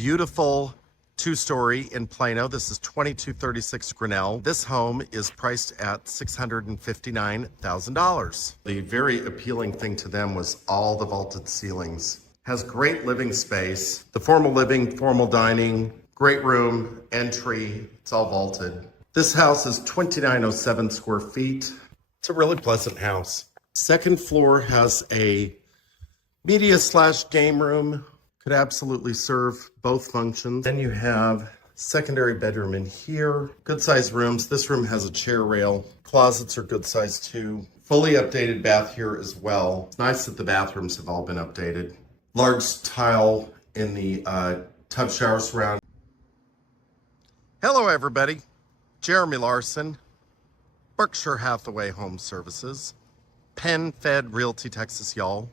beautiful two-story in Plano. This is 2236 Grinelle. This home is priced at $659,000. The very appealing thing to them was all the vaulted ceilings. Has great living space, the formal living, formal dining, great room, entry, it's all vaulted. This house is 2907 square feet. It's a really pleasant house. Second floor has a media/game room. Could absolutely serve both functions. Then you have secondary bedroom in here. Good sized rooms. This room has a chair rail. Closets are good size too. Fully updated bath here as well. It's nice that the bathrooms have all been updated. Large tile in the tub shower surround. Hello everybody. Jeremy Larsen, Berkshire Hathaway Home Services, Penn Fed Realty Texas, y'all.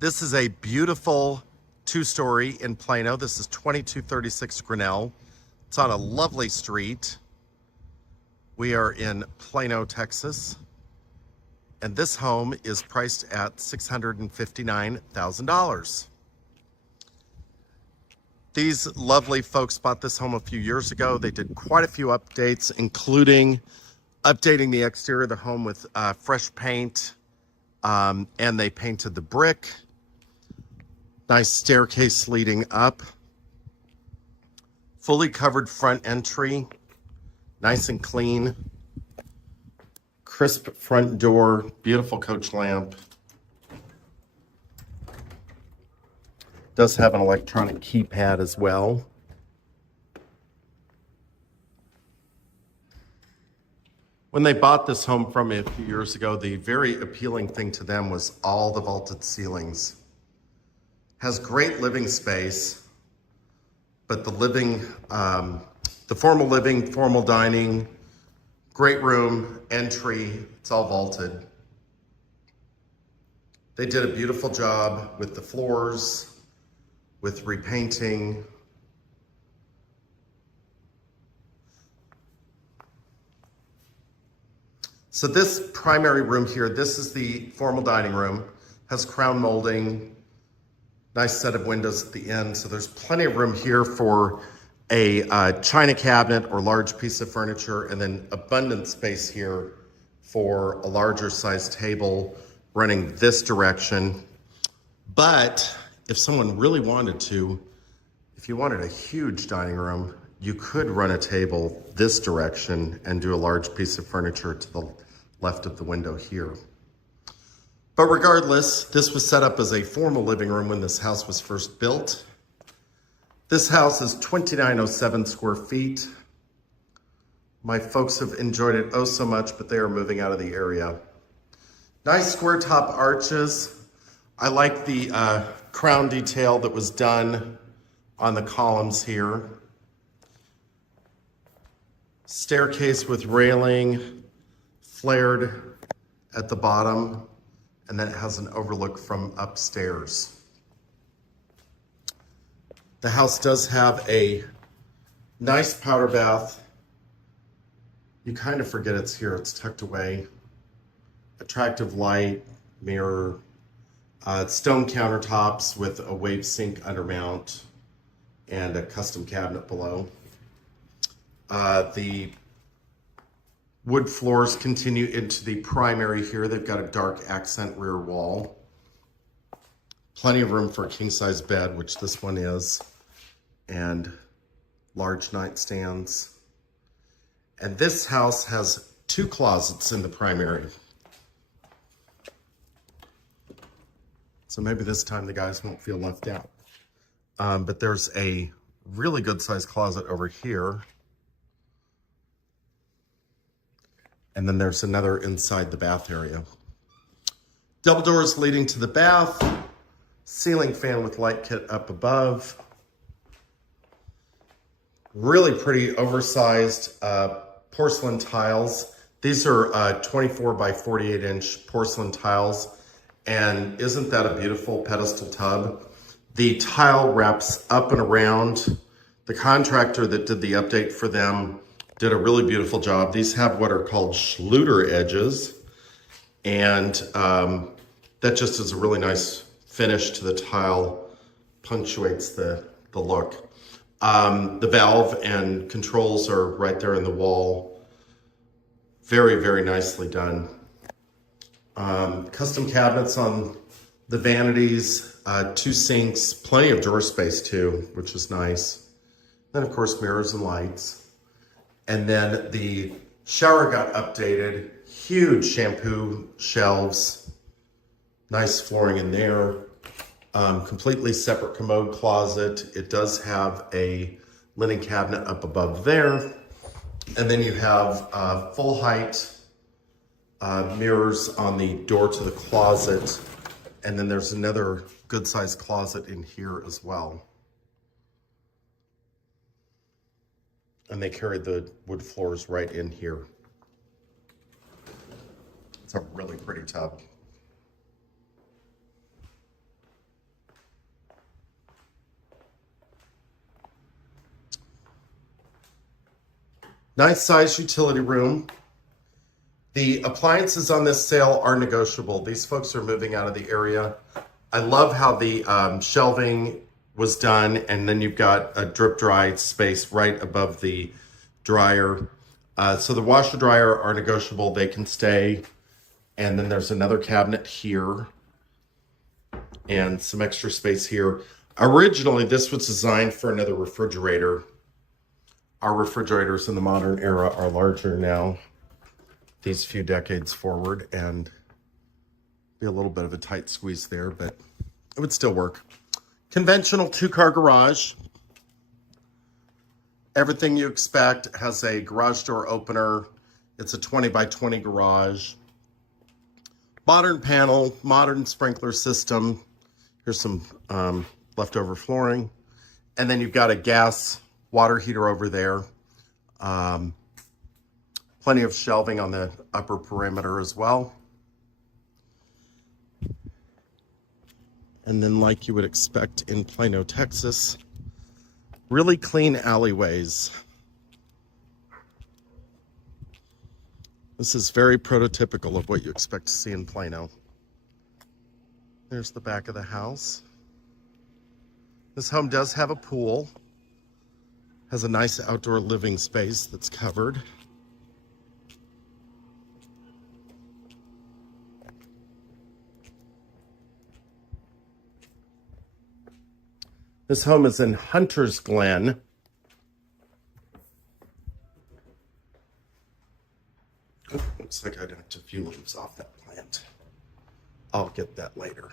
This is a beautiful two-story in Plano. This is 2236 Grinelle. It's on a lovely street. We are in Plano, Texas. And this home is priced at $659,000. These lovely folks bought this home a few years ago. They did quite a few updates, including updating the exterior of the home with fresh paint, and they painted the brick. Nice staircase leading up. Fully covered front entry. Nice and clean. Crisp front door. Beautiful coach lamp. Does have an electronic keypad as well. When they bought this home from me a few years ago, the very appealing thing to them was all the vaulted ceilings. Has great living space, but the living, the formal living, formal dining, great room, entry, it's all vaulted. They did a beautiful job with the floors, with repainting. So this primary room here, this is the formal dining room, has crown molding, nice set of windows at the end. So there's plenty of room here for a china cabinet or large piece of furniture, and then abundant space here for a larger size table running this direction. But if someone really wanted to, if you wanted a huge dining room, you could run a table this direction and do a large piece of furniture to the left of the window here. But regardless, this was set up as a formal living room when this house was first built. This house is 2907 square feet. My folks have enjoyed it oh so much, but they are moving out of the area. Nice square top arches. I like the crown detail that was done on the columns here. Staircase with railing, flared at the bottom. And then it has an overlook from upstairs. The house does have a nice powder bath. You kind of forget it's here, it's tucked away. Attractive light, mirror, stone countertops with a wave sink undermount and a custom cabinet below. The wood floors continue into the primary here. They've got a dark accent rear wall. Plenty of room for a king-size bed, which this one is, and large nightstands. And this house has 2 closets in the primary. So maybe this time the guys won't feel left out. But there's a really good sized closet over here. And then there's another inside the bath area. Double doors leading to the bath. Ceiling fan with light kit up above. Really pretty oversized porcelain tiles. These are 24 by 48 inch porcelain tiles. And isn't that a beautiful pedestal tub? The tile wraps up and around. The contractor that did the update for them did a really beautiful job. These have what are called Schluter edges. And that just is a really nice finish to the tile, punctuates the the look. The valve and controls are right there in the wall. Very, very nicely done. Custom cabinets on the vanities, 2 sinks, plenty of drawer space too, which is nice. Then of course mirrors and lights. And then the shower got updated, huge shampoo shelves, nice flooring in there, completely separate commode closet. It does have a linen cabinet up above there. And then you have full height mirrors on the door to the closet. And then there's another good sized closet in here as well. And they carried the wood floors right in here. It's a really pretty tub. Nice size utility room. The appliances on this sale are negotiable. These folks are moving out of the area. I love how the shelving was done, and then you've got a drip dry space right above the dryer. So the washer dryer are negotiable, they can stay. And then there's another cabinet here and some extra space here. Originally, this was designed for another refrigerator. Our refrigerators in the modern era are larger now, these few decades forward, and be a little bit of a tight squeeze there, but it would still work. Conventional 2-car garage. Everything you expect. Has a garage door opener. It's a 20 by 20 garage. Modern panel, modern sprinkler system. Here's some leftover flooring. And then you've got a gas water heater over there. Plenty of shelving on the upper perimeter as well. And then, like you would expect in Plano, Texas, really clean alleyways. This is very prototypical of what you expect to see in Plano. There's the back of the house. This home does have a pool. Has a nice outdoor living space that's covered. This home is in Hunter's Glen. Oh, looks like I knocked a few leaves off that plant. I'll get that later.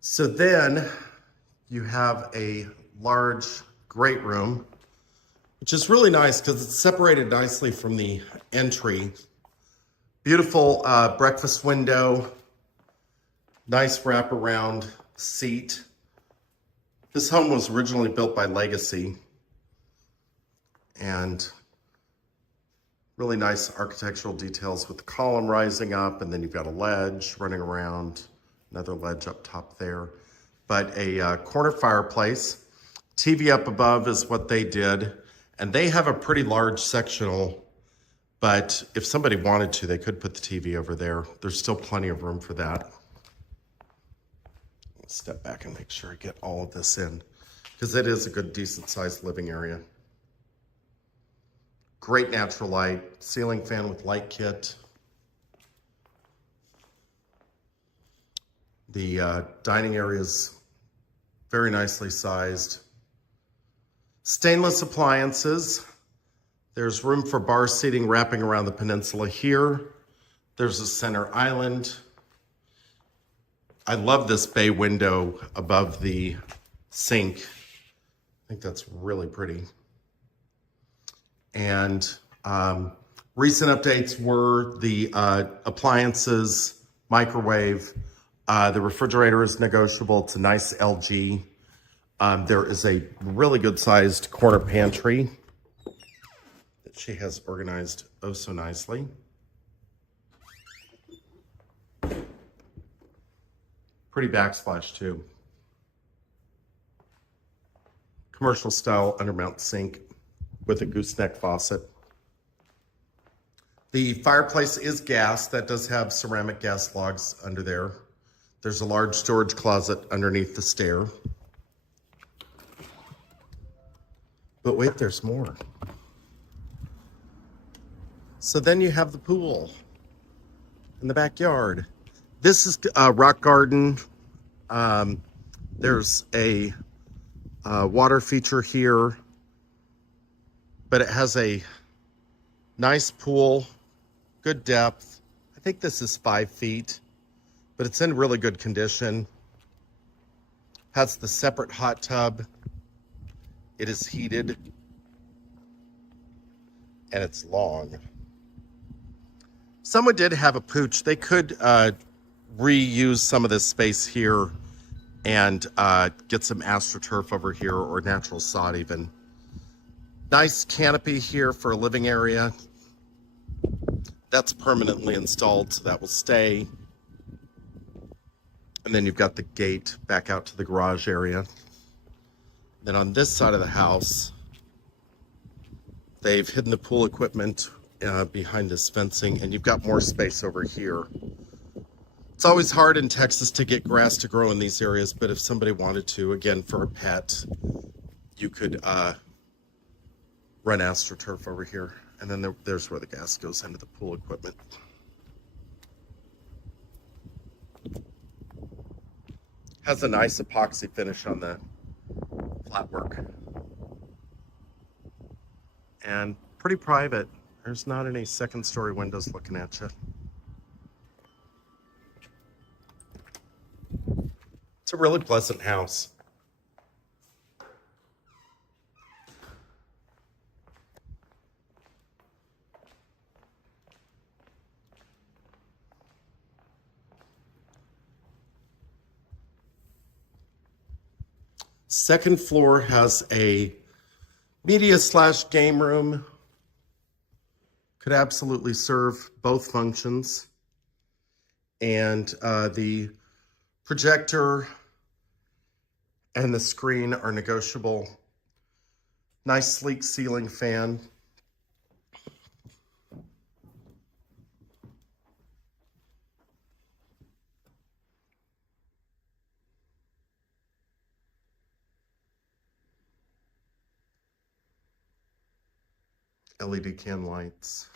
So then you have a large great room, which is really nice because it's separated nicely from the entry. Beautiful breakfast window, nice wraparound seat. This home was originally built by Legacy, and really nice architectural details with the column rising up, and then you've got a ledge running around, another ledge up top there. But a corner fireplace. TV up above is what they did, and they have a pretty large sectional, but if somebody wanted to, they could put the TV over there. There's still plenty of room for that. Step back and make sure I get all of this in, because it is a good, decent sized living area. Great natural light, ceiling fan with light kit. The dining area is very nicely sized. Stainless appliances. There's room for bar seating wrapping around the peninsula here. There's a center island. I love this bay window above the sink. I think that's really pretty. And recent updates were the appliances, microwave. The refrigerator is negotiable. It's a nice LG. There is a really good sized corner pantry that she has organized oh so nicely. Pretty backsplash too. Commercial style undermount sink with a gooseneck faucet. The fireplace is gas. That does have ceramic gas logs under there. There's a large storage closet underneath the stair. But wait, there's more. So then you have the pool in the backyard. This is a rock garden. There's a water feature here, but it has a nice pool, good depth. I think this is 5 feet, but it's in really good condition. Has the separate hot tub. It is heated and it's long. Someone did have a pooch. They could reuse some of this space here and get some AstroTurf over here, or natural sod even. Nice canopy here for a living area. That's permanently installed, so that will stay. And then you've got the gate back out to the garage area. Then on this side of the house, they've hidden the pool equipment behind this fencing, and you've got more space over here. It's always hard in Texas to get grass to grow in these areas, but if somebody wanted to, again, for a pet, you could run AstroTurf over here. And then there's where the gas goes into the pool equipment. Has a nice epoxy finish on the flat work. And pretty private. There's not any second story windows looking at you. It's a really pleasant house. Second floor has a media/game room. Could absolutely serve both functions. And the projector and the screen are negotiable. Nice sleek ceiling fan. LED can lights.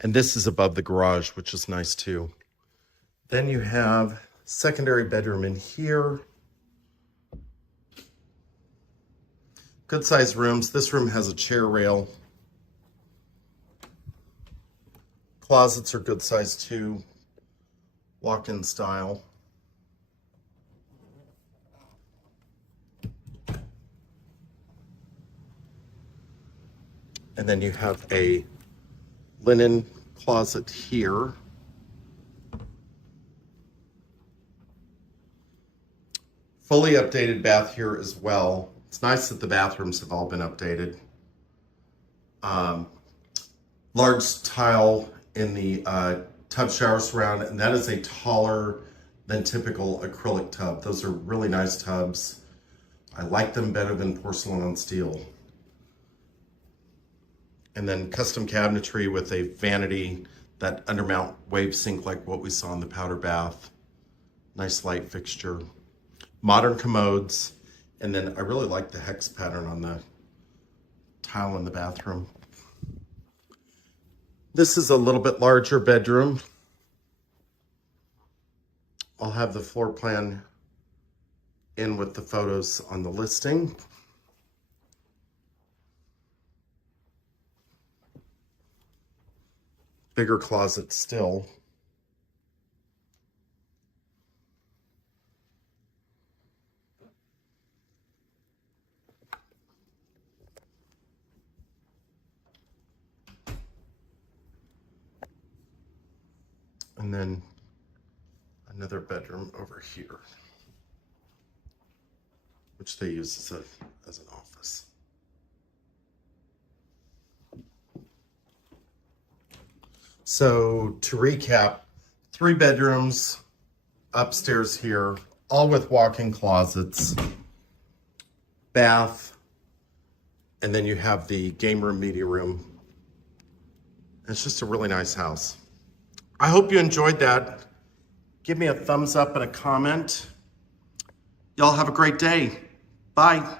And this is above the garage, which is nice too. Then you have secondary bedroom in here. Good sized rooms. This room has a chair rail. Closets are good sized too. Walk-in style. And then you have a linen closet here. Fully updated bath here as well. It's nice that the bathrooms have all been updated. Large tile in the tub shower surround, and that is a taller than typical acrylic tub. Those are really nice tubs. I like them better than porcelain on steel. And then custom cabinetry with a vanity, that undermount wave sink like what we saw in the powder bath. Nice light fixture. Modern commodes. And then I really like the hex pattern on the tile in the bathroom. This is a little bit larger bedroom. I'll have the floor plan in with the photos on the listing. Bigger closet still. And then another bedroom over here, which they use as an office. So to recap, 3 bedrooms upstairs here, all with walk-in closets, bath, and then you have the game room, media room. It's just a really nice house. I hope you enjoyed that. Give me a thumbs up and a comment. Y'all have a great day. Bye.